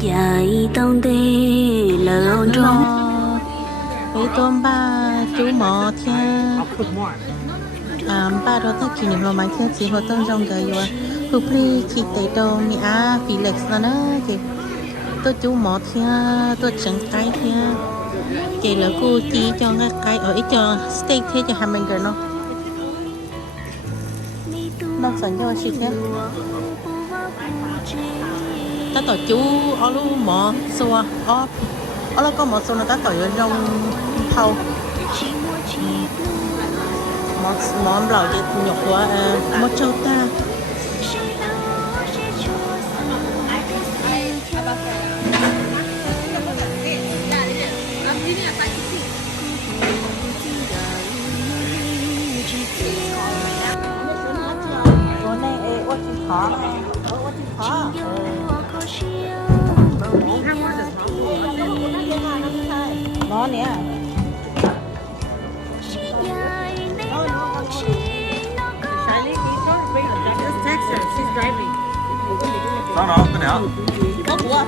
dài tông tê lợn tròn với tôm ba chú mò theo ba đó ta kỷ niệm lo máy theo chỉ có tôm trong cái rồi hụp ly khi tới đâu mi Felix nó nữa kì tôi chú mò theo tôi chẳng cái theo chị là cô chỉ cho cái ở ít cho steak thế cho hamburger nó sẵn cho chị thế ta tỏ chú ở lúc mỏ xua ở lúc có mỏ xua nó ta tỏ ở trong thau mỏ lẩu thì nhọc quá mỏ châu ta bữa nay ôi chị khó nó nè Nó cái nào? có của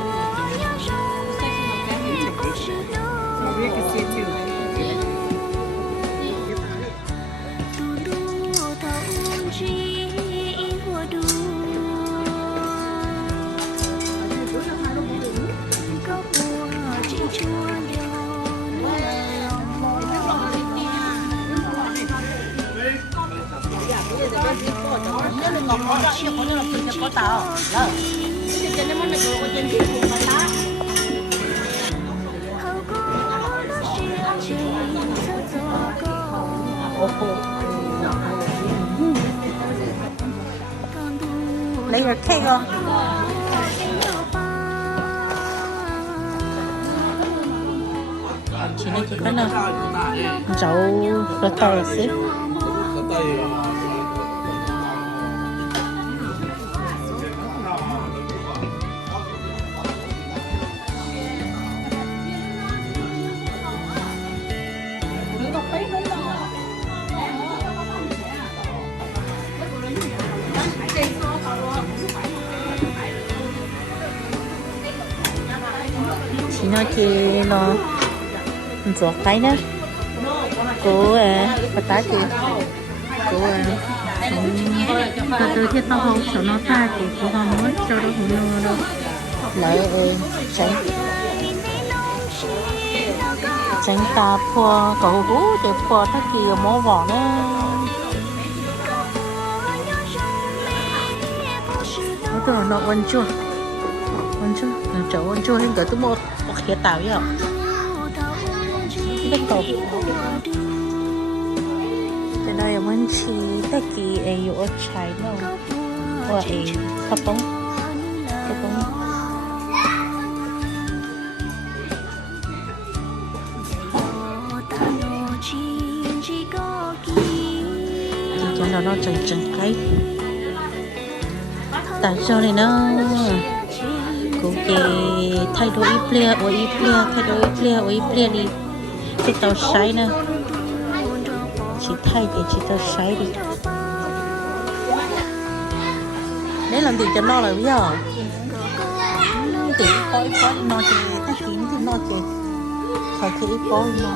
ngọc có đó, có là tiền có tàu, đó. Cho nên món này có tiền thì cũng phải lá. Lấy your cake không? Chị này chỉ có nào rau và tỏi xếp. Chị nói chị nó giọt cái nữa cô bà tá chị cô tôi thiết tao không sợ nó ta thì cô không muốn cho nó không luôn đâu lại tránh ta phô cầu hú để phô thắt kỳ mó vỏ nữa nó tưởng nó quên chưa cháu ăn chua hình cái tôi một khía táo vậy đất cầu cái này là mình chỉ tất kỳ ấy ở trái đâu và ấy khắp bóng cho nó chẳng cái tại sao này nó cũng thay đổi ít ple thay đổi ít ple đi cái tàu sấy nè chỉ thay để chỉ tàu sấy đi đấy làm gì cho nó là bây giờ thì có nó thì ta kiếm thì nó thì phải thì có nó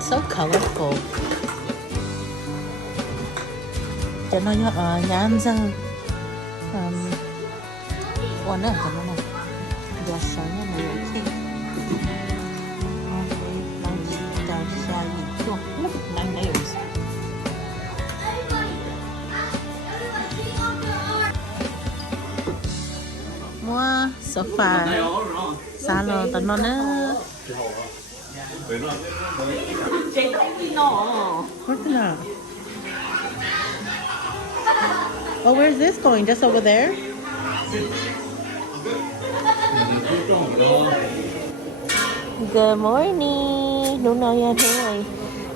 xấu khẩu cổ cho nó ở nhà ăn giờ còn nữa hả nó này giờ sáng nha mày ok nó chỉ cho xa gì chuột nãy rồi mua sofa salon tao nó nữa what's that? Oh, where's this going? Just over there? Good morning. Lúc nào nha thế này?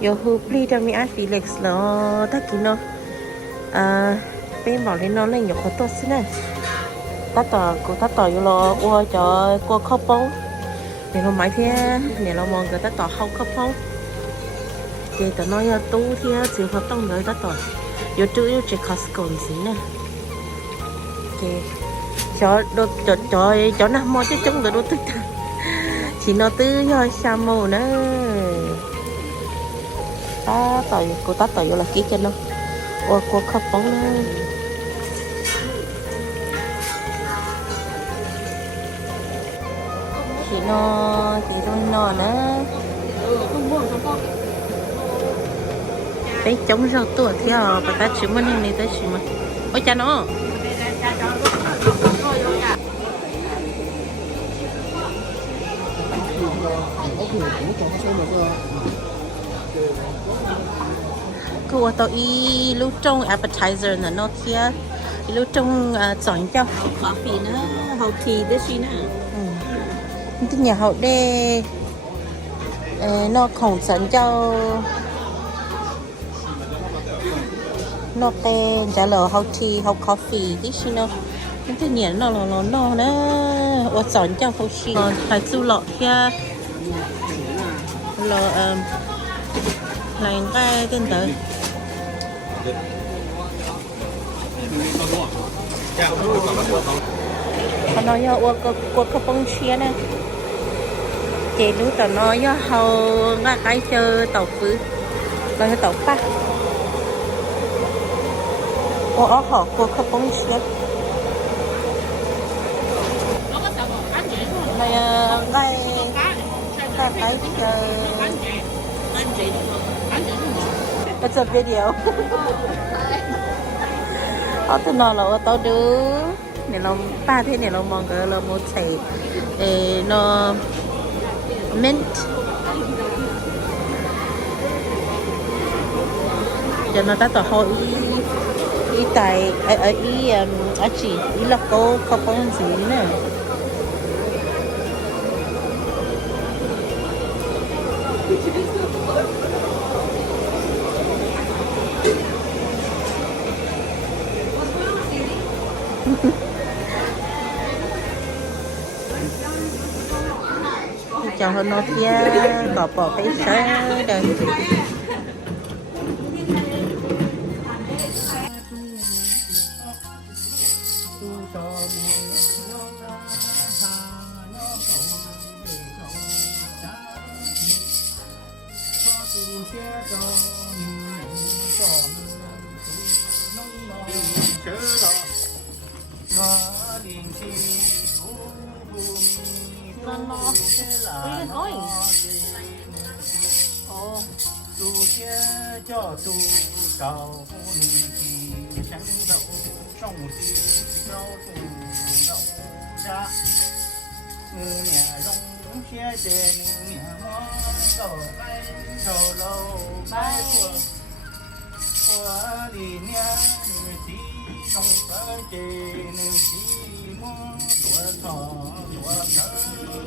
Yo hụp ly cho mi ăn Felix nó tất kỳ nó bên bảo lên nó lên nhiều khó tốt xí này. Ta tỏ yo lo ua cho qua khóc bông. Để nó máy thế, để nó mong cái ta tỏ hậu khóc bông. Để tao nói tu thì chỉ có tông người ta tỏ. Yo chữ yo chỉ Costco gì nè. ok cho nó mua chứ chúng tôi đâu tức chỉ nó tư thôi sao mồ nữa ta tỏi cô ta tỏi vô là kỹ chân nó ô cô khóc bóng nữa chỉ nó nữa đấy chống rau tuổi theo bà ta chịu mất nên tới chịu mất ôi cha nó cô tao y lúc trong appetizer là nó kia lúc trong chọn cho coffee nữa hậu thì đó xí nữa cái nhà hậu đê nó không sẵn cho nó tên trả lời hậu tea hậu coffee tí xí nó cái nhà nó nữa và chọn cho hậu xí phải chú lọ kia lọ là cái tên tới còn nói yo cuộc có bông chia nè chị lúc tao nói yo hầu nga cái chơi tàu phứ là tàu pa ô họ cuộc có bông chia này cái chơi it's a video ở từ nó là tao đứa này là ba thế này là mong cái là một thầy nó mint cho nó ta tao hỏi ý tại ý chỉ ý là cô không có gì nữa chồng hơn nó kia bỏ cái sớ đời cho tu cầu thì trắng đậu trong thì rau tu đậu ra nhà rong xe trên nhà món cầu bay cầu lâu bay của đi nhà tí trong cái trên tí món tuổi thọ tuổi thơ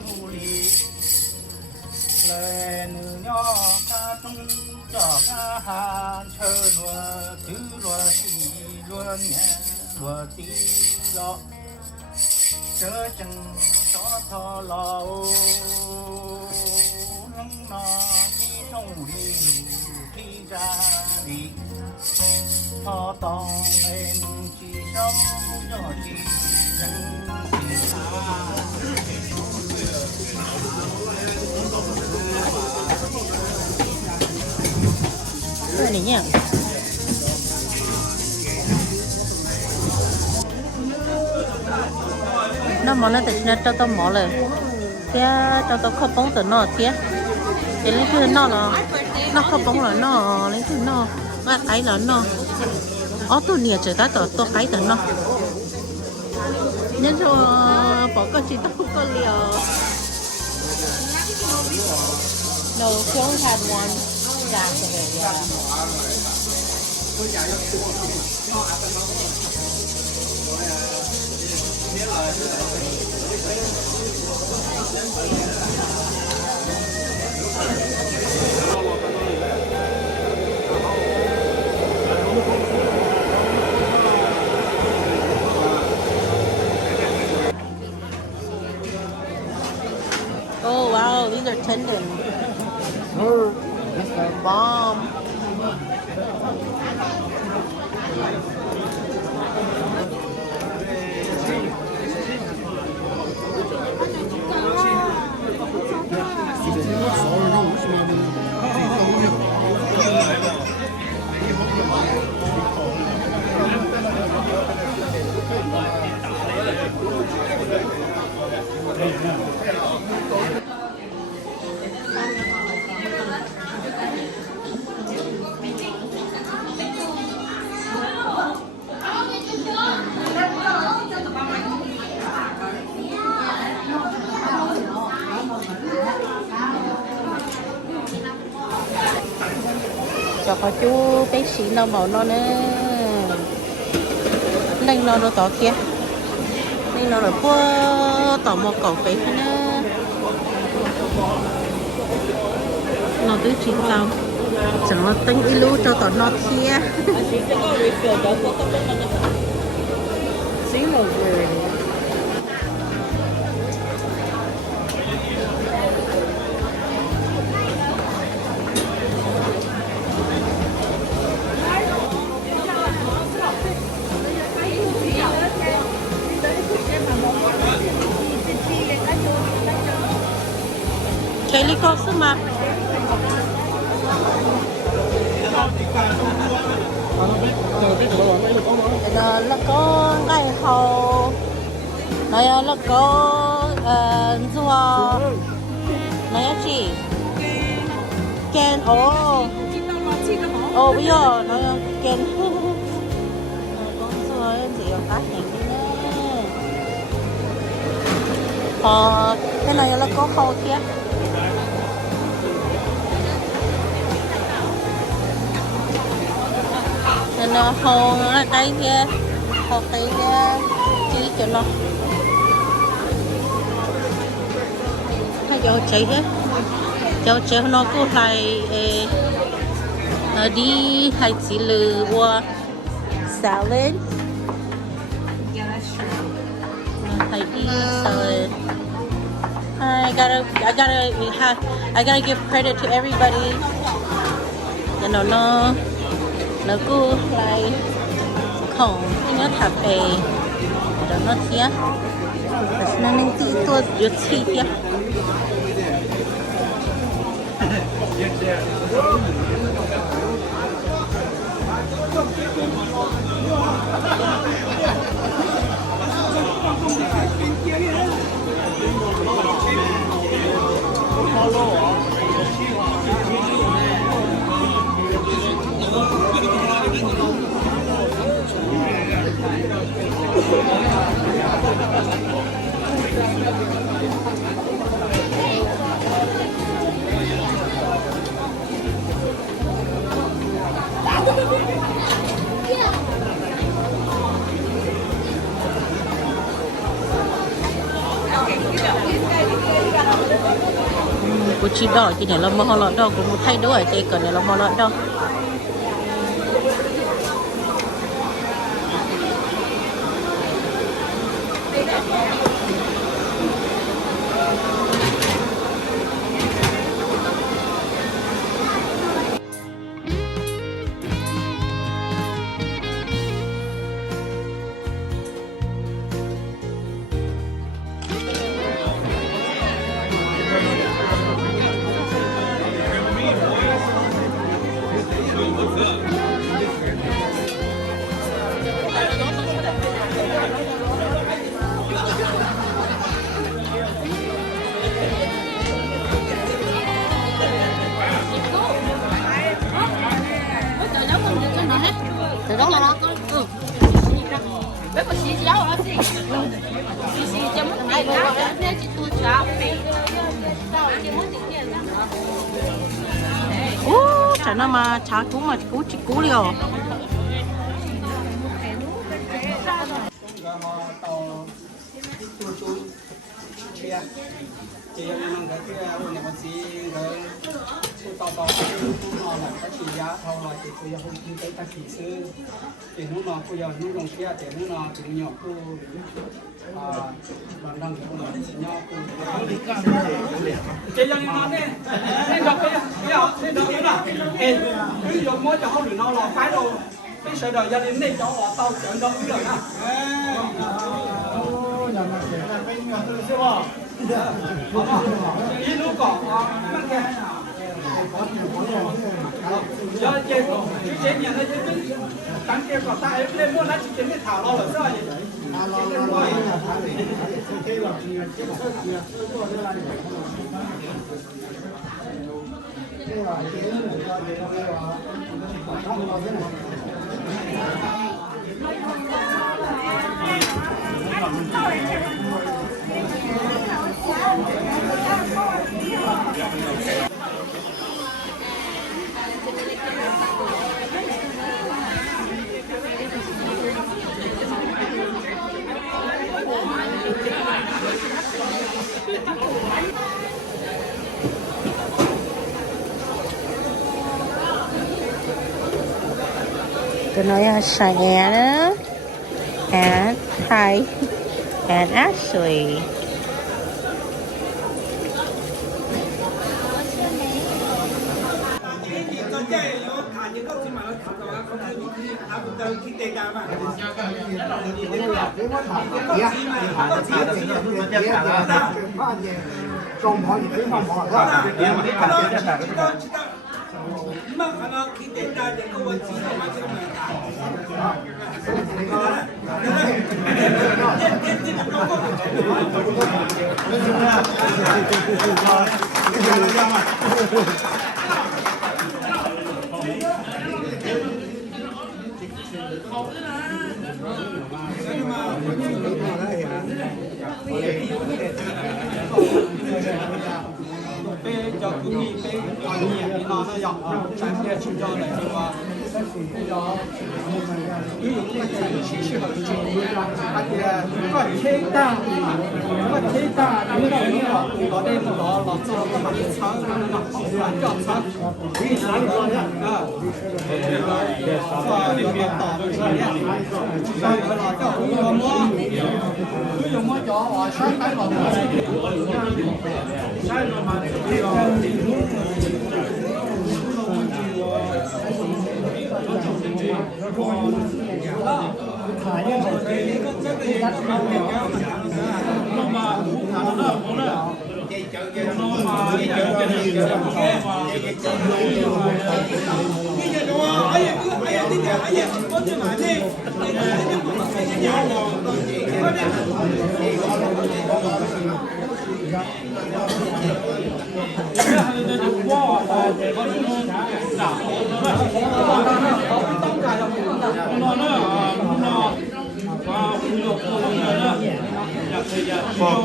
hù lì lên nhỏ ca tung cho ca hàng chờ lúa thứ lúa xì lúa nhẹ lúa tí lọ chớ chân cho thọ lầu lăng nọ đi trong đi đi ra đi thọ tòng em chỉ sống cho chỉ chân chỉ cái này nhá nó món nó tự nhiên cho tao mỏเลยthế cho tao khóc bóng từ nó thế cái lấy thứ nó là nó khóc bóng là nó lấy thứ nó cái là nó ở tôi nhiều chờ ta tôi cái từ nó nhân cho bỏ con chỉ tao có liều no don't have one jack of it yeah oh wow, these are tendon. Bomb. họ chú bé xí nó màu nó nè lên nó tỏ kia lên nó là qua tỏ một cổng bé nè nó tới chín lòng chẳng nó tính ilu cho tỏ nó kia xí là về cái ly có sức mà nó là có gai hầu nó là có rùa nó chỉ ken bây giờ nó ken con rùa gì ở phát hình nè cái này là có hầu kia nên nó hồ nó cây kia hồ cây kia chỉ cho nó hay cho cháy hết cho cháy nó cứ lại đi hay chỉ lừa qua salad hay đi salad I gotta give credit to everybody you know nó cứ lại không nhớ thả về đó nó thía nó nên tí tôi được thi thía cô chỉ đỏ thì này là mò lọt đâu cũng thay đổi thì còn này là mò lọt đâu từ đó mà nó bếp có xí cháu ở gì xí cho mất ai đó nên chị tôi cháu chả nào mà chả cú mà cú chỉ cú liều chị em mang cái ôn này con xí cái to nó là cái chỉ giá thôi là chị tôi không kinh tế ta chỉ sư chị nó cô giờ nó đồng kia chị nó chị nhỏ cô bằng đăng cô nói chị nhỏ cô chị giờ nó nè nên đọc cái nên đọc cái nào cứ dùng mỗi cho không được nó là phái đâu cái sợi đời gia đình này cho họ tao chọn đâu cũng được nè ý lúc còn giờ chế nhà nó chế cắn kia còn ta em lên mua lá chỉ chế thảo lo là sao vậy nói là Cheyenne and Ty and Ashley. cho cứ nghĩ cái nhiệt nó dọc trái kia chịu cho này thì mà ví dụ như cái chỉ适合这个天大你那里老的老做个马仓那个吊仓你哪里做的啊那边倒的车辆上有老吊有么脚往上抬老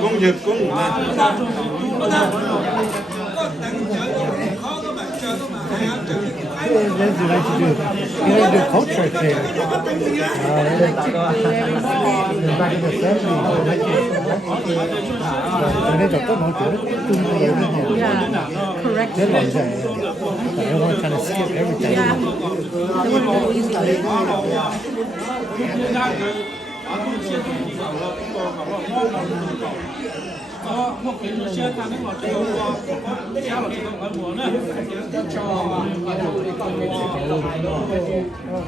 cũng dược cũng What would you like to do? You like to do culture fair. Back in the 70s, they got good notes. Yeah, correct. They're like that. Everyone trying to skip everything. Yeah, they wouldn't go easy. một cái xe thằng nó ngồi trên xe là cái con muốn nữa cho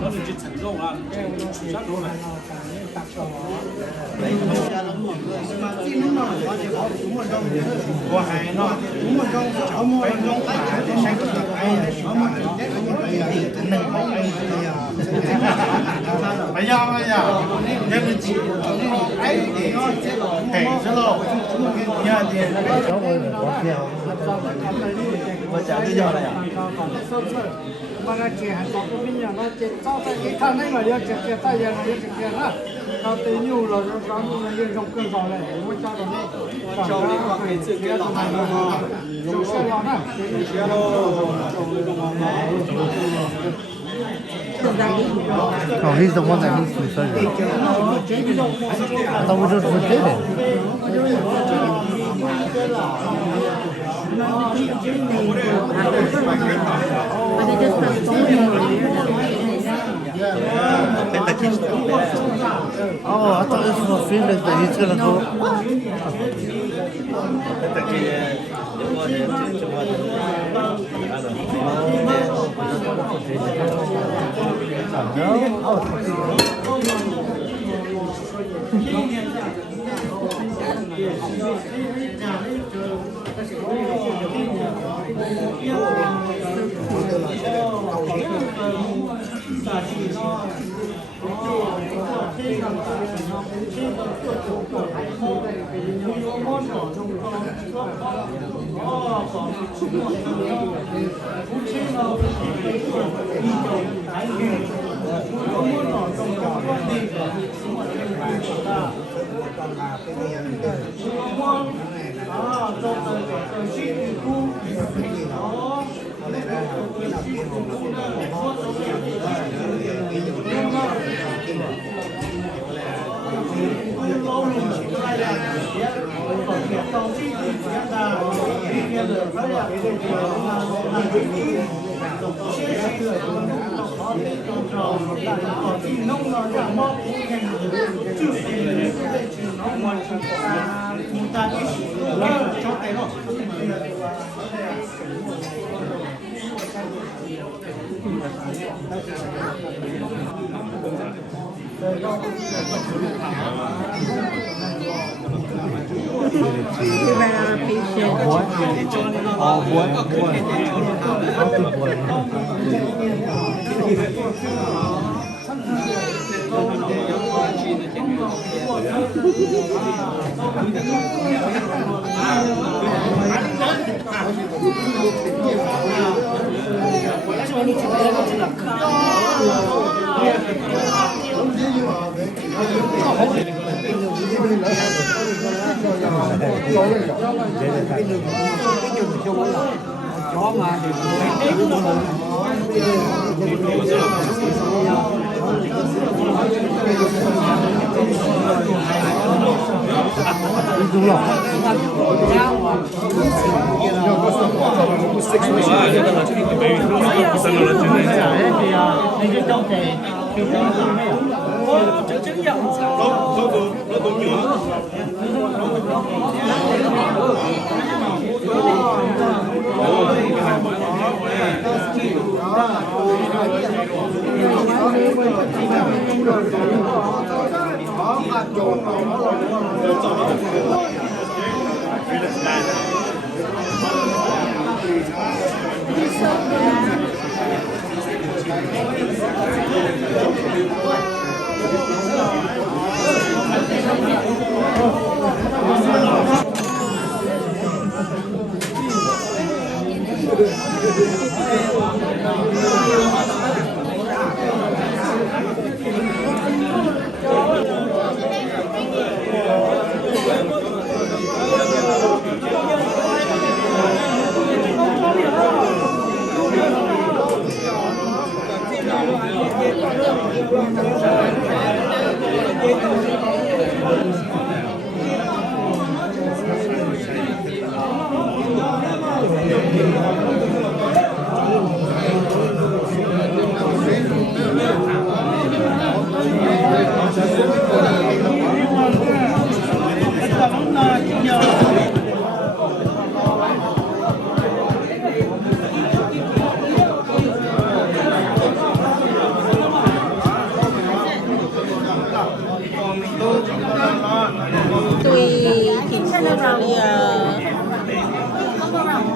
nó được chỉnh thành công là sát luôn này bây giờ nhân dân chỉ ấy để thẻ chứ đâu nhà thì Cháu ơi là có theo. mà chả bây giờ này à mà nó chỉ hẳn có cái mình nó chỉ cho tới cái thằng ấy mà nó chỉ cái tay nó chỉ cái đó nó tới nhiều rồi nó có nó liên trong cơn gió này nó cho nó cho nó phải sự cái đó mà nó dùng sâu vào đó Oh, he's the one that needs to be surgery. I thought we just did it. But they just have so many more layers. Oh, I thought this was a feeling that he's gonna go.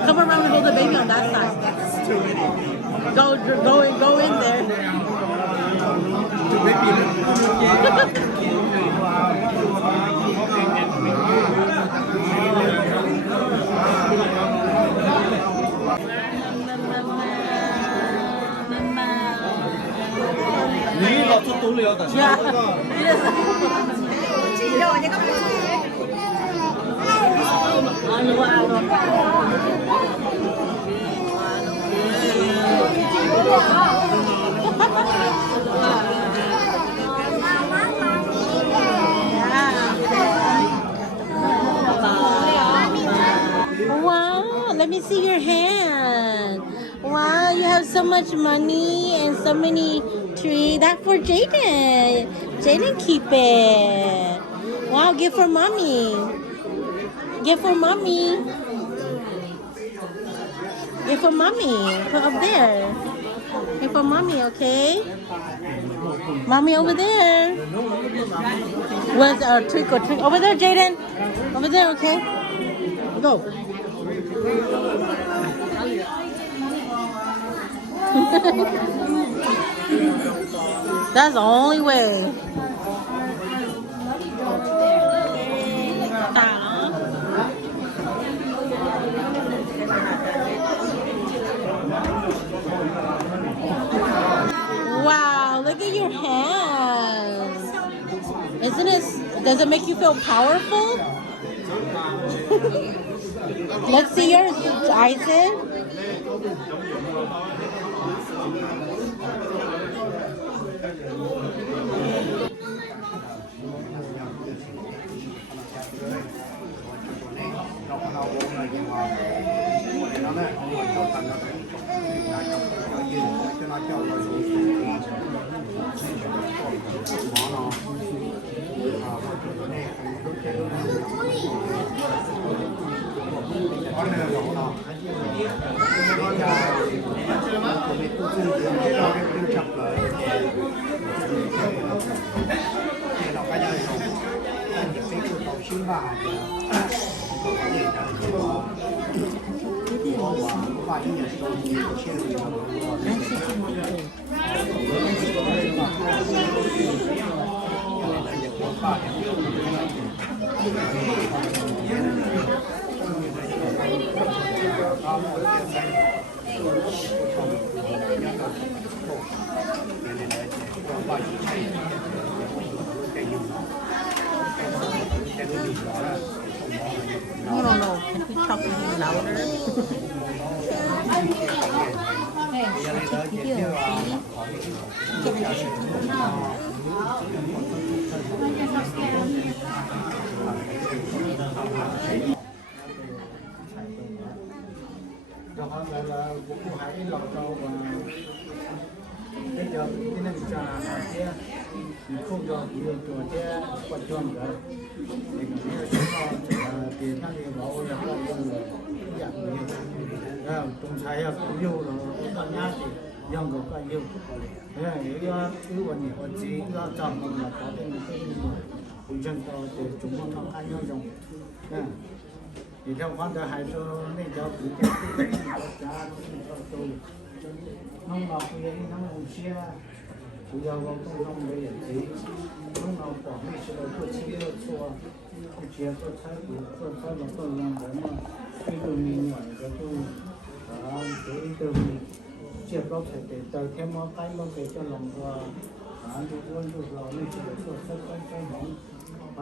Come around and hold the baby on that side. Go in there. Wow, let me see your hand. Wow, you have so much money and so many trees. That's for Jaden. Jaden, keep it. Wow, give for mommy. Give for mommy. Give for mommy. Put up there. Give for mommy, okay? Mommy over there. Where's our trick or treat? Over there, Jaden. Over there, okay? Go. That's the only way. Wow, look at your hands. Isn't it, does it make you feel powerful? Let's see yours, Isaac. No, no, no. Can we talk a little louder? Đó là cũng phải lọc trâu và bây giờ cái này trà kia không cho nhiều tuổi kia quan trọng rồi thì tiền năng thì bảo là không được giảm nhiều trong trái cũng nhiều rồi con nhát thì dòng của con nhiều thế là nếu cứ còn nhiều con gì ra chậm là có cái cũng chân cho thì chúng nó ăn nhau dùng thì theo quan điểm hay cho nên cho cũng cái cha cho tôi nông ngọc thì nông ngọc xe bây giờ còn không nông bây giờ gì nông ngọc bỏ đi sẽ là tôi chỉ được xua không chỉ tôi thấy là tôi làm đấy mà cái tôi mình ngoài cho tôi cái tôi mình chia bao thể để tới thêm một cái cho lòng và tôi luôn được lo nên chỉ được tôi cái món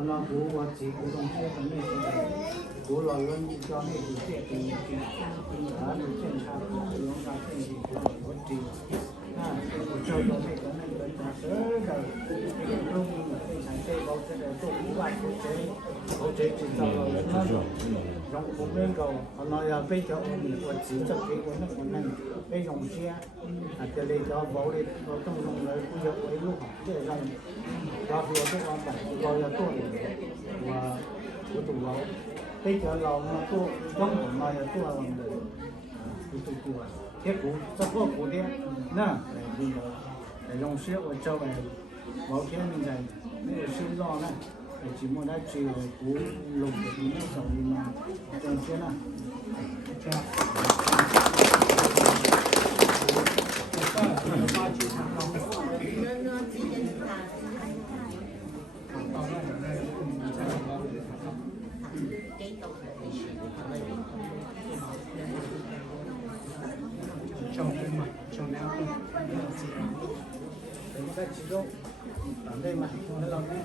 nó bố và chị cũng không biết vấn đề gì bố lo luôn cho nên thì sẽ thì đã được trên tháp của chúng ta thì cũng có chị cho nên cái này là trả sớm rồi không cái sản phẩm bao giờ là tôi cũng lại hỗ trợ chỉ cho nó rồi trong cũng bên cầu nó là bây giờ mình có chỉ cho cái của nó còn này cái dòng xe cho nên cho bố đi trong dòng này cũng được cái lúc để rằng và vừa cái quan trọng gọi là tôi và của tụi nó bây giờ lòng nó tôi trong của nó là tôi làm được tôi thiết cụ sắp có cụ thế nè để dùng xe của châu này bảo thế mình này nếu là siêu do này chỉ muốn đã trừ cú lục được những cái dòng gì mà trong xe này trong não cái chỉ đâu ở đây mà nó làm đấy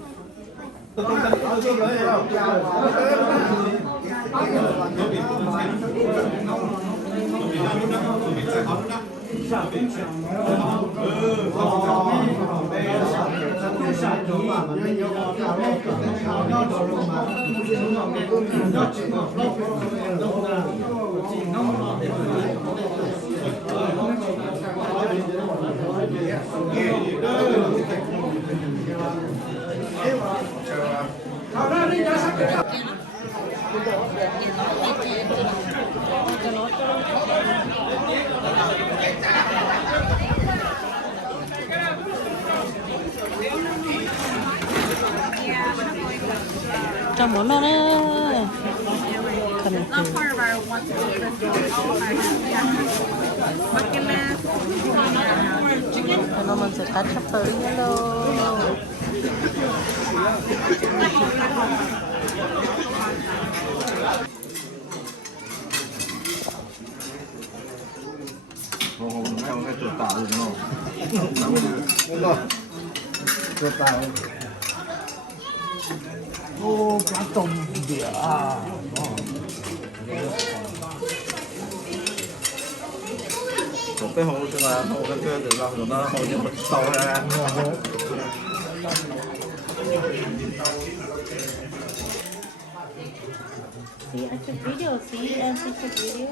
Trong món đó thần nó mình sẽ cắt sắp tới hello không cái chuột tạo được không? Đúng rồi. Chuột tạo. Ô cá tôm đĩa à. Một cái hồ tức là hồ cái kia được rồi nó hồ như một sâu ra. See, I took video. See, and she took video.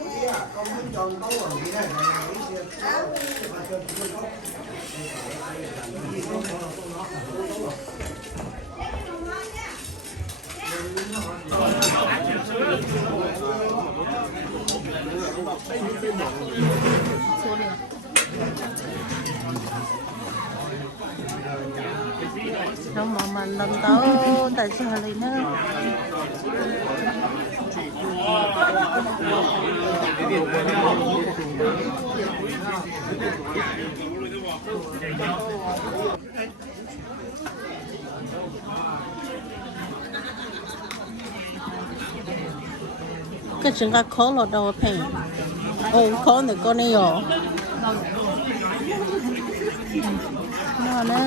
Không mà lần tao tại sao lại nữa. Cái chuyện cái khó là đâu phải. Khó này con này rồi. Nó nè.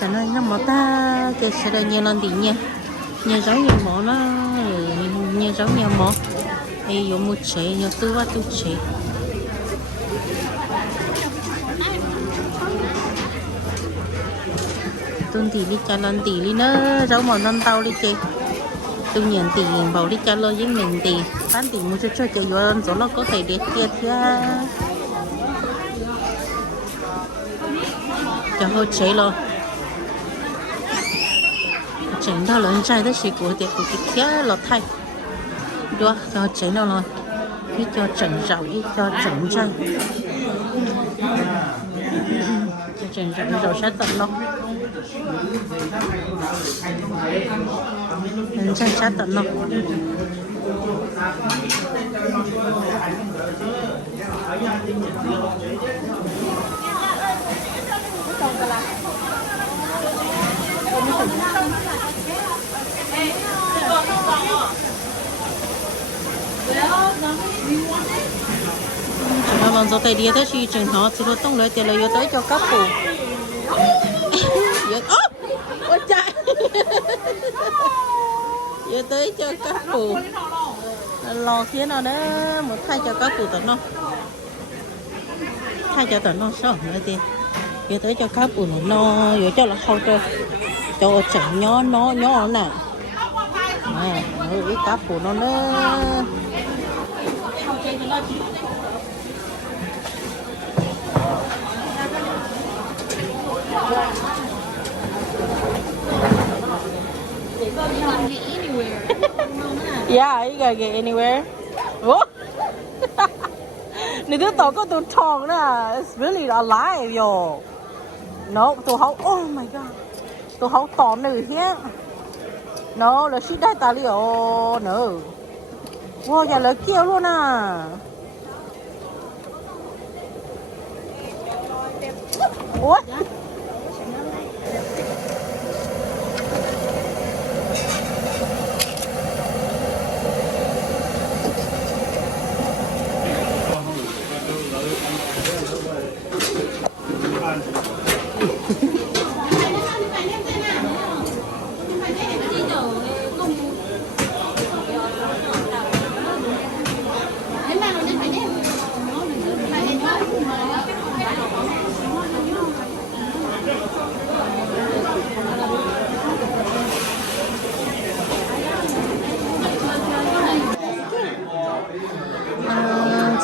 Chả nói nó mở ta cái sẽ là nhiều lần thì nha nhiều giống nhiều mỏ nó nhiều giống nhiều mỏ hay dùng một chế nhiều tư vắt tu chế tuần thì đi trả lần tỷ đi nữa giống mỏ non tàu đi chơi tôi nhận tiền bảo đi trả lời với mình thì bán tiền mua cho chơi vô ăn rồi nó có thể để kia thia cho hơi chế lo chỉnh thao lớn trai tới chỉ của tiệc của cái kia lọt thay đua cho chế nó rồi ít cho chỉnh rau ít cho chỉnh trai cho chỉnh rau sẽ tận nó mình sẽ tận nó chúng ta tay đi tới khi trường họ chỉ có tông lợi tiền là tới cho các phụ ôi trời giờ tới cho các phụ lò kia nào đó một thay cho các phụ tận nó thay cho tận nó sao nữa tiền giờ tới cho các phụ nó giờ cho là không cho chẳng nó nè ít cá phụ nó nữa Yeah, you gotta get anywhere. What? Nè đứa tao có tụi thòng nè, it's really alive yo. No, tụi hậu, oh my god, tụi hậu tỏ nữ hết. No, là shit đại ta liệu, no. Wow, giờ là kêu luôn à. What?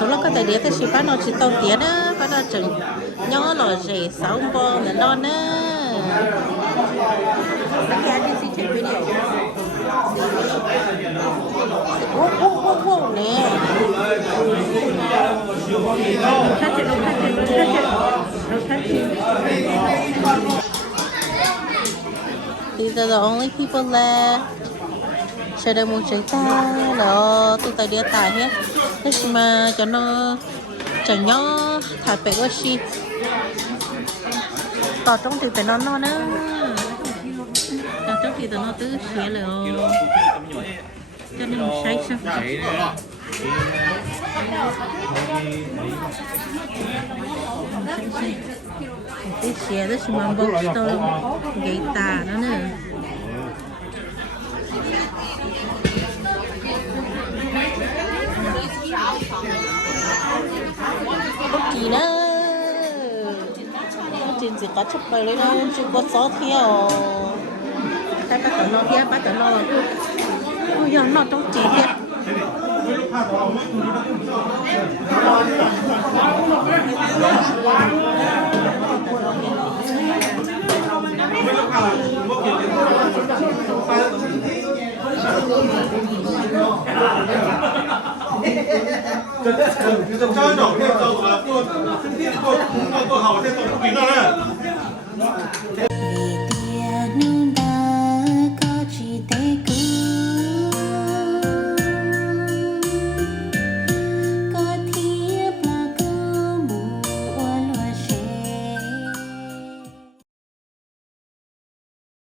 số lúc có thể đi tới ship nó chỉ tàu tiền á, phải là chừng nhỏ là rẻ 6 bon là non á. Wow nè. These are the only people left. Chờ đợi một trái ta đó tụi tay đĩa tài hết thế mà cho nó chẳng nhỏ thả bể quá xí tỏ trong thì phải nó nữa tỏ trong thì nó tứ xế rồi cho nên say sao tứ xế đó chỉ mang bốc tôi gây tà nó nữa có chụp bài lên đây chụp bớt gió theo tay bắt đầu nó kia bắt đầu nó ôi giờ nó trong chỉ thiệt cho nhỏ cái tàu là tôi hậu thế tôi cũng kín rồi đấy